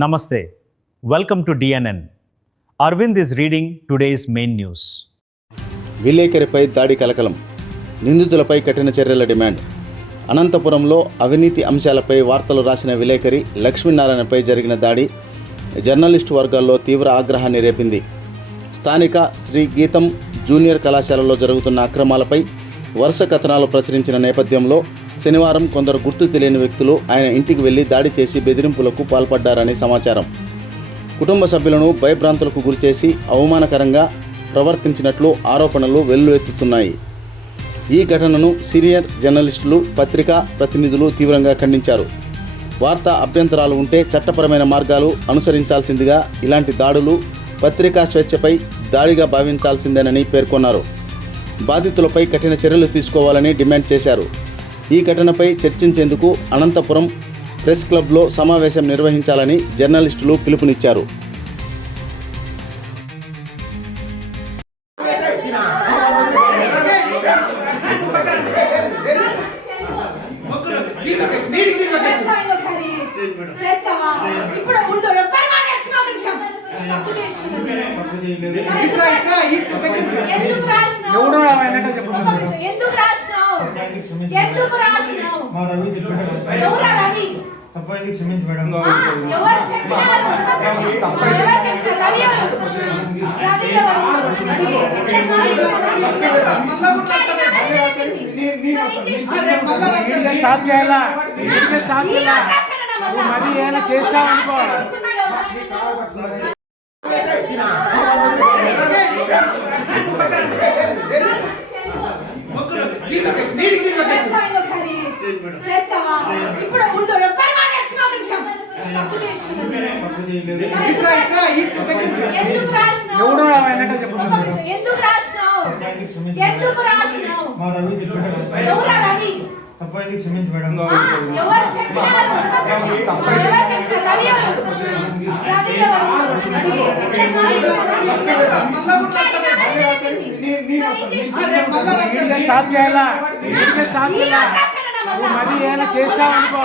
Namaste. Welcome to DNN. Arvind is reading today's main news. విలేకరిపై దాడి కలకలం, నిందితులపై కఠిన చర్యల డిమాండ్. అనంతపురంలో అవినీతి అంశాలపై వార్తలు రాసిన విలేకరి లక్ష్మీనారాయణపై జరిగిన దాడి జర్నలిస్టు వర్గాల్లో తీవ్ర ఆగ్రహాన్ని రేపింది. స్థానిక శ్రీ గీతం జూనియర్ కళాశాలలో జరుగుతున్న అక్రమాలపై వరుస కథనాలు ప్రచురించిన నేపథ్యంలో శనివారం కొందరు గుర్తు తెలియని వ్యక్తులు ఆయన ఇంటికి వెళ్లి దాడి చేసి బెదిరింపులకు పాల్పడ్డారని సమాచారం. కుటుంబ సభ్యులను భయభ్రాంతులకు గురిచేసి అవమానకరంగా ప్రవర్తించినట్లు ఆరోపణలు వెల్లువెత్తుతున్నాయి. ఈ ఘటనను సీనియర్ జర్నలిస్టులు, పత్రికా ప్రతినిధులు తీవ్రంగా ఖండించారు. వార్తా అభ్యంతరాలు ఉంటే చట్టపరమైన మార్గాలు అనుసరించాల్సిందిగా, ఇలాంటి దాడులు పత్రికా స్వేచ్ఛపై దాడిగా భావించాల్సిందేనని పేర్కొన్నారు. బాధితులపై కఠిన చర్యలు తీసుకోవాలని డిమాండ్ చేశారు. ఈ ఘటనపై చర్చించేందుకు అనంతపురం ప్రెస్ క్లబ్లో సమావేశం నిర్వహించాలని జర్నలిస్టులు పిలుపునిచ్చారు. స్టాప్ చేయాలా మరి ఏమైనా చేస్తామనుకో. స్టాప్ చేయాలా మరి ఏమైనా చేస్తామనుకో.